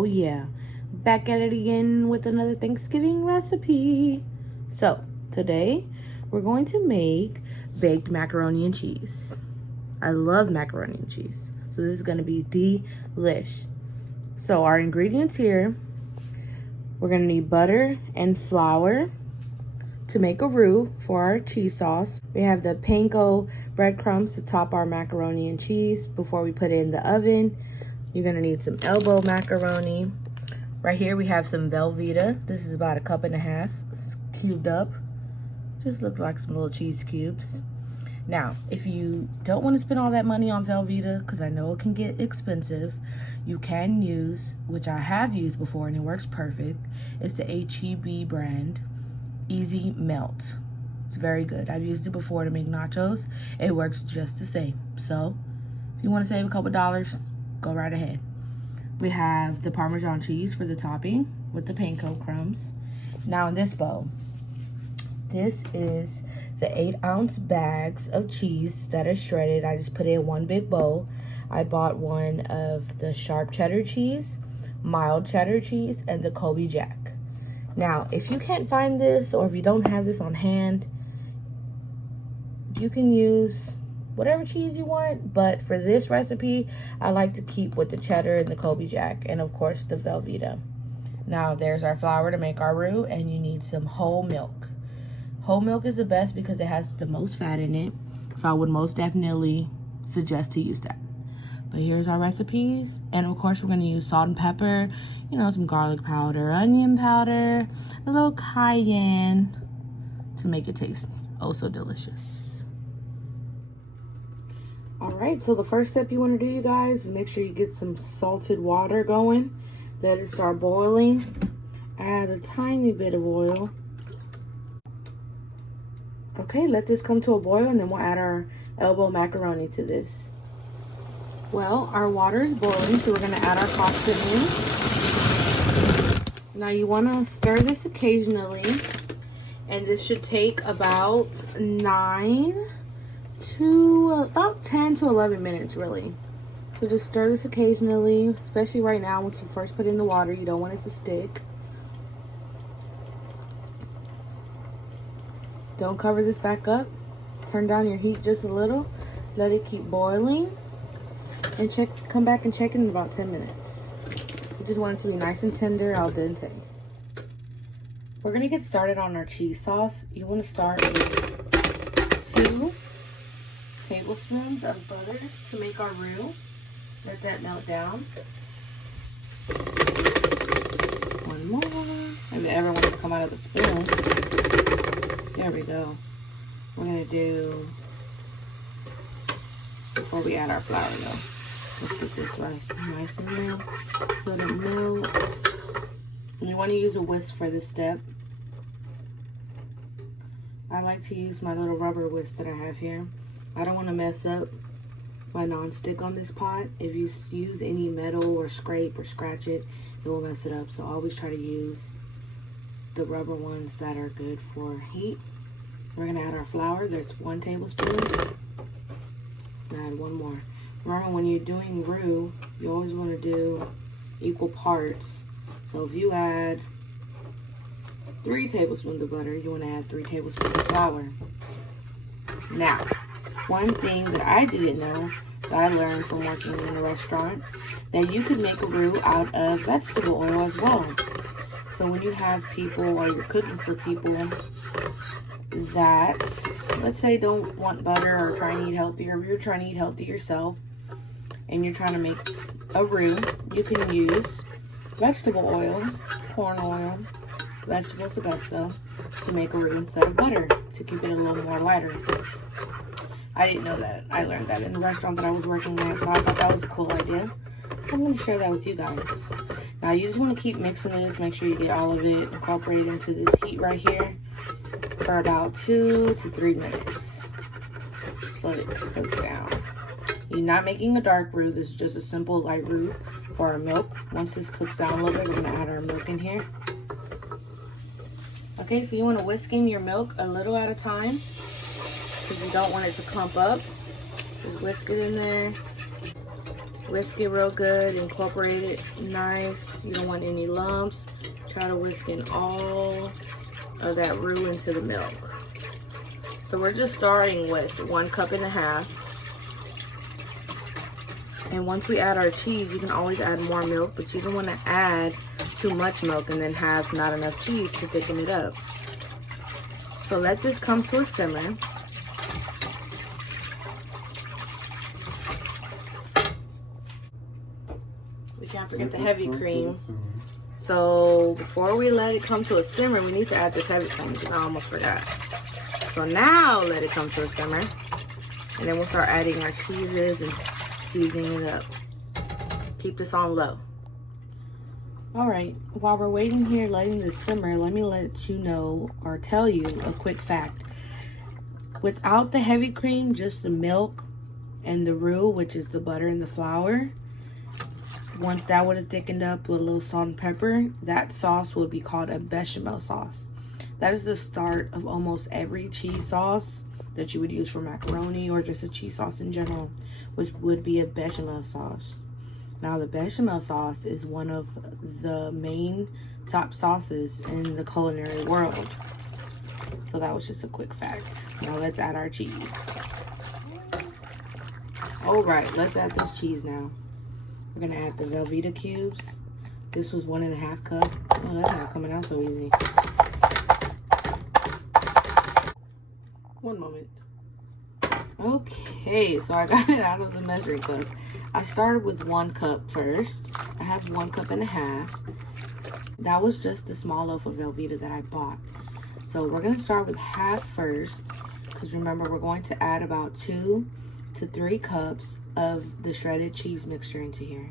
Oh yeah, back at it again with another Thanksgiving recipe. So today we're going to make baked macaroni and cheese. I love macaroni and cheese, so this is going to be delish. So our ingredients here, we're going to need butter and flour to make a roux for our cheese sauce. We have the Panko breadcrumbs to top our macaroni and cheese before we put it in the oven. You're gonna need some elbow macaroni. Right here we have some velveeta. This is about 1.5 cups. It's cubed up. Just look like some little cheese cubes. Now, if you don't want to spend all that money on velveeta, because I know it can get expensive, you can use, which I have used before and it works perfect, it's the HEB brand Easy Melt. It's very good. I've used it before to make nachos. It works just the same. So if you want to save a couple dollars, go right ahead. We have the Parmesan cheese for the topping with the Panko crumbs. Now in this bowl, this is the 8-ounce bags of cheese that are shredded. I just put it in one big bowl. I bought one of the sharp cheddar cheese, mild cheddar cheese, and the Colby Jack. Now, if you can't find this or if you don't have this on hand, you can use whatever cheese you want, but for this recipe, I like to keep with the cheddar and the Colby Jack, and of course the Velveeta. Now, there's our flour to make our roux, and you need some whole milk. Whole milk is the best because it has the most fat in it, so I would most definitely suggest to use that. But here's our recipes, and of course we're going to use salt and pepper, you know, some garlic powder, onion powder, a little cayenne to make it taste oh so delicious. All right, so the first step you want to do, you guys, is make sure you get some salted water going. Let it start boiling. Add a tiny bit of oil. Okay, let this come to a boil, and then we'll add our elbow macaroni to this. Well, our water is boiling, so we're going to add our pasta in. Now you want to stir this occasionally, and this should take about 10 to 11 minutes, really. So just stir this occasionally, especially right now once you first put in the water. You don't want it to stick. Don't cover this back up. Turn down your heat just a little. Let it keep boiling. And come back and check it in about 10 minutes. You just want it to be nice and tender, al dente. We're going to get started on our cheese sauce. You want to start with 2 tablespoons of butter to make our roux. Let that melt down. One more. If it ever wants to come out of the spoon. There we go. We're going to do, before we add our flour though, let's get this right nice and melt. Let it melt. You want to use a whisk for this step. I like to use my little rubber whisk that I have here. I don't want to mess up my non-stick on this pot. If you use any metal or scrape or scratch it, it will mess it up. So always try to use the rubber ones that are good for heat. We're going to add our flour. There's 1 tablespoon. Add 1 more. Remember, when you're doing roux, you always want to do equal parts. So if you add 3 tablespoons of butter, you want to add 3 tablespoons of flour. Now, one thing that I didn't know, that I learned from working in a restaurant, that you can make a roux out of vegetable oil as well. So when you have people, or you're cooking for people that, let's say, don't want butter or trying to eat healthier, or you're trying to eat healthy yourself, and you're trying to make a roux, you can use vegetable oil, corn oil, vegetables the best though, to make a roux instead of butter, to keep it a little more lighter. I didn't know that. I learned that in the restaurant that I was working at, so I thought that was a cool idea. I'm going to share that with you guys. Now, you just want to keep mixing this. Make sure you get all of it incorporated into this heat right here for about 2 to 3 minutes. Just let it cook down. You're not making a dark roux. This is just a simple light roux for our milk. Once this cooks down a little bit, we're going to add our milk in here. Okay, so you want to whisk in your milk a little at a time, because you don't want it to clump up. Just whisk it in there. Whisk it real good, incorporate it nice. You don't want any lumps. Try to whisk in all of that roux into the milk. So we're just starting with 1.5 cups. And once we add our cheese, you can always add more milk, but you don't want to add too much milk and then have not enough cheese to thicken it up. So let this come to a simmer. We can't forget the heavy cream. So before we let it come to a simmer, we need to add this heavy cream, because I almost forgot. So now let it come to a simmer, and then we'll start adding our cheeses and seasoning it up. Keep this on low. All right, while we're waiting here, letting this simmer, let me let you know or tell you a quick fact. Without the heavy cream, just the milk and the roux, which is the butter and the flour, once that would have thickened up with a little salt and pepper, that sauce would be called a bechamel sauce. That is the start of almost every cheese sauce that you would use for macaroni or just a cheese sauce in general, which would be a bechamel sauce. Now, the bechamel sauce is one of the main top sauces in the culinary world. So that was just a quick fact. Now let's add our cheese. All right, let's add this cheese now. We're gonna add the velveeta cubes. This was 1.5 cups. Oh, that's not coming out so easy. One moment. Okay, so I got it out of the measuring cup. I started with 1 cup first. I have 1.5 cups. That was just the small loaf of velveeta that I bought. So we're gonna start with half first, because remember, we're going to add about 2 to 3 cups of the shredded cheese mixture into here.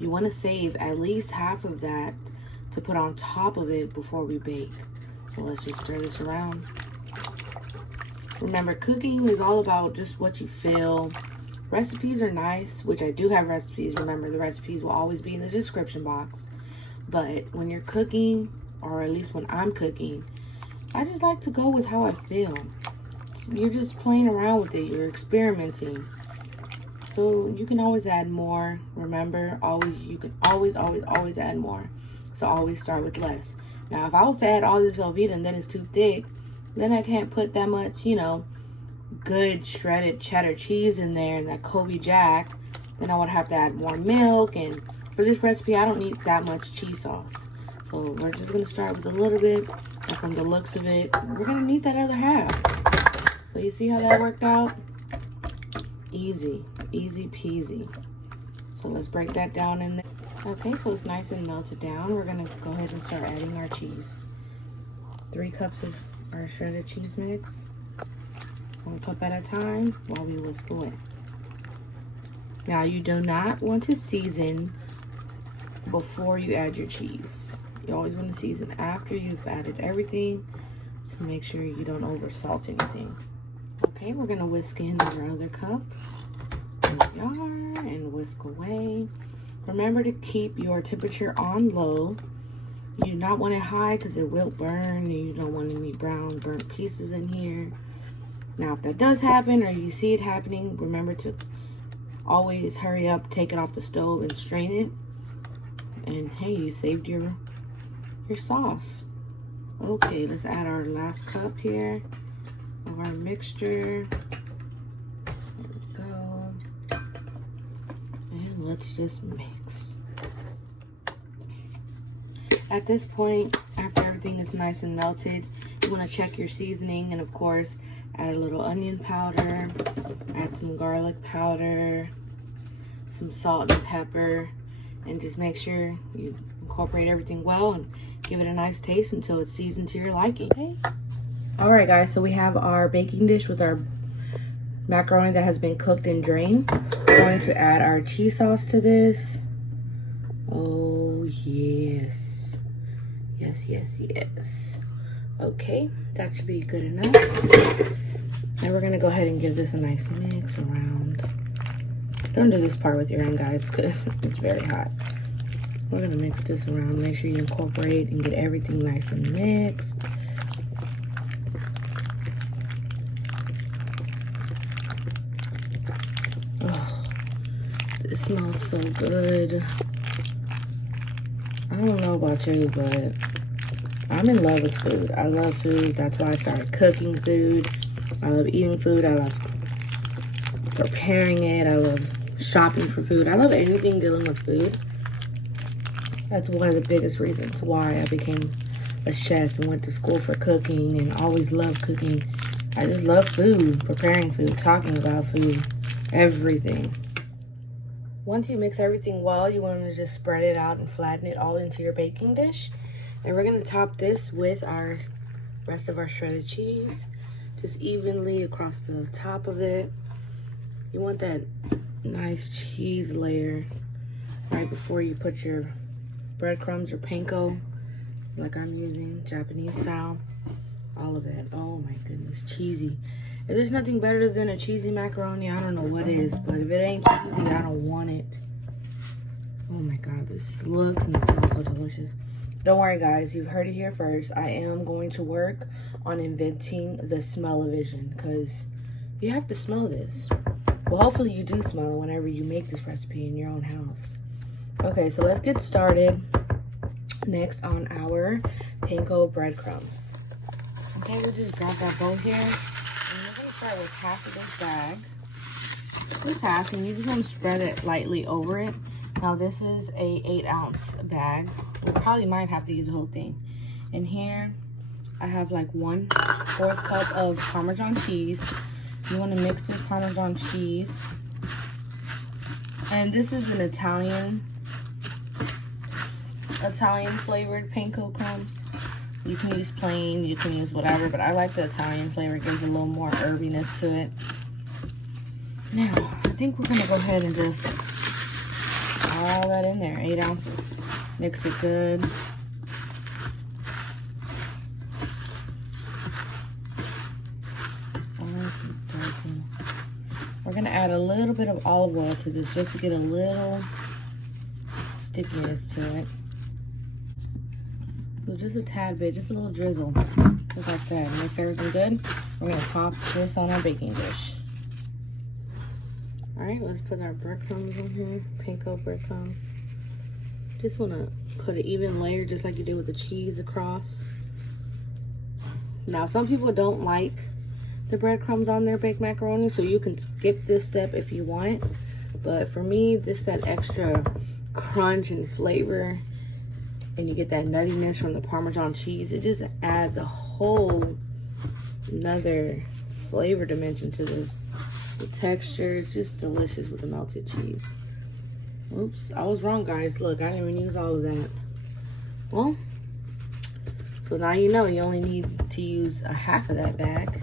You want to save at least half of that to put on top of it before we bake. So let's just stir this around. Remember, cooking is all about just what you feel. Recipes are nice, which I do have recipes. Remember, the recipes will always be in the description box. But when you're cooking, or at least when I'm cooking, I just like to go with how I feel. You're just playing around with it. You're experimenting. So you can always add more. Remember, you can always add more. So always start with less. Now, if I was to add all this velveeta and then it's too thick, then I can't put that much, good shredded cheddar cheese in there and that Colby Jack. Then I would have to add more milk. And for this recipe, I don't need that much cheese sauce. So we're just going to start with a little bit. And from the looks of it, we're going to need that other half. So you see how that worked out? Easy peasy. So let's break that down in there. Okay, so it's nice and melted down. We're going to go ahead and start adding our cheese. 3 cups of our shredded cheese mix. 1 cup at a time while we whisk away. Now, you do not want to season before you add your cheese. You always want to season after you've added everything to make sure you don't over salt anything. Okay, we're going to whisk in our other cup. There we are, and whisk away. Remember to keep your temperature on low. You do not want it high because it will burn, and you don't want any brown burnt pieces in here. Now, if that does happen or you see it happening, remember to always hurry up, take it off the stove and strain it. And hey, you saved your sauce. Okay, let's add our last cup here of our mixture. There we go. And let's just mix. At this point, after everything is nice and melted, you want to check your seasoning, and of course, add a little onion powder, add some garlic powder, some salt and pepper, and just make sure you incorporate everything well and give it a nice taste until it's seasoned to your liking. Okay. All right, guys, so we have our baking dish with our macaroni that has been cooked and drained. We're going to add our cheese sauce to this. Oh, yes. Yes. Okay, that should be good enough. Now we're gonna go ahead and give this a nice mix around. Don't do this part with your hand, guys, because it's very hot. We're gonna mix this around. Make sure you incorporate and get everything nice and mixed. Oh, It smells so good. I don't know about you, but I'm in love with food. I love food. That's why I started cooking food. I love eating food. I love preparing it. I love shopping for food. I love anything dealing with food. That's one of the biggest reasons why I became a chef and went to school for cooking and always loved cooking. I just love food, preparing food, talking about food, everything. Once you mix everything well, you want to just spread it out and flatten it all into your baking dish. And we're going to top this with our rest of our shredded cheese, just evenly across the top of it. You want that nice cheese layer right before you put your breadcrumbs or panko, like I'm using, Japanese style. All of that. Oh my goodness, cheesy. If there's nothing better than a cheesy macaroni, I don't know what is, but if it ain't cheesy, I don't want it. Oh my God, this looks and smells so delicious. Don't worry guys, you've heard it here first. I am going to work on inventing the smell-o-vision, because you have to smell this. Well, hopefully you do smell it whenever you make this recipe in your own house. Okay, so let's get started next on our panko breadcrumbs. Okay, we'll just grab that bowl here. And we're gonna start with half of this bag. Just half, and you just want to spread it lightly over it. Now this is a 8-ounce bag. We probably might have to use the whole thing. And here I have like 1/4 cup of Parmesan cheese. You want to mix this Parmesan cheese. And this is an Italian flavored panko crumbs. You can use plain, you can use whatever, but I like the Italian flavor. It gives a little more herbiness to it. Now, I think we're gonna go ahead and just all that in there, 8 ounces. Mix it good. We're gonna add a little bit of olive oil to this just to get a little stickiness to it. So just a tad bit, just a little drizzle, just like that. Mix everything good. We're gonna top this on our baking dish. All right, let's put our breadcrumbs on here, panko breadcrumbs. Just wanna put an even layer just like you did with the cheese across. Now, some people don't like the breadcrumbs on their baked macaroni, so you can skip this step if you want. But for me, just that extra crunch and flavor, and you get that nuttiness from the Parmesan cheese, it just adds a whole another flavor dimension to this. The texture is just delicious with the melted cheese. Oops, I was wrong, guys. Look, I didn't even use all of that. Well, so now you know you only need to use a half of that bag.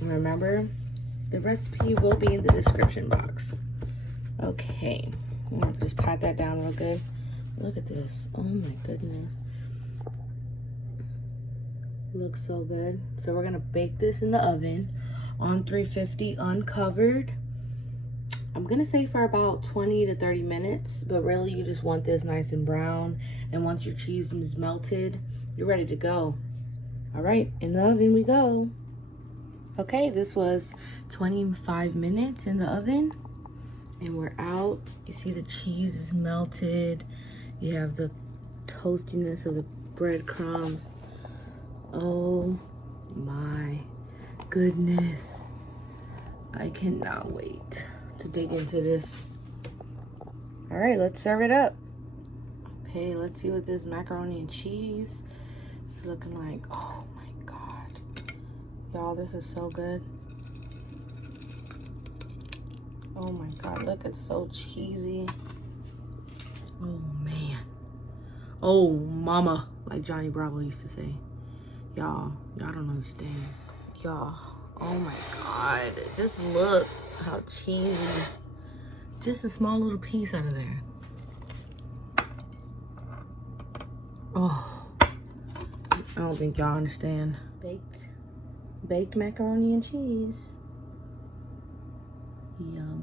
And remember, the recipe will be in the description box. Okay, I'm gonna just pat that down real good. Look at this. Oh my goodness. Looks so good. So we're gonna bake this in the oven on 350 uncovered. I'm gonna say for about 20 to 30 minutes, but really you just want this nice and brown. And once your cheese is melted, you're ready to go. All right, in the oven we go. Okay, this was 25 minutes in the oven and we're out. You see the cheese is melted. You have the toastiness of the breadcrumbs. Oh my goodness. I cannot wait to dig into this. All right, let's serve it up. Okay, let's see what this macaroni and cheese is looking like. Oh my God. Y'all, this is so good. Oh my God, look, it's so cheesy. Oh man. Oh mama, like Johnny Bravo used to say. Y'all don't understand. Y'all, oh my God, just look how cheesy. Just a small little piece out of there. Oh, I don't think y'all understand. Baked macaroni and cheese. Yum.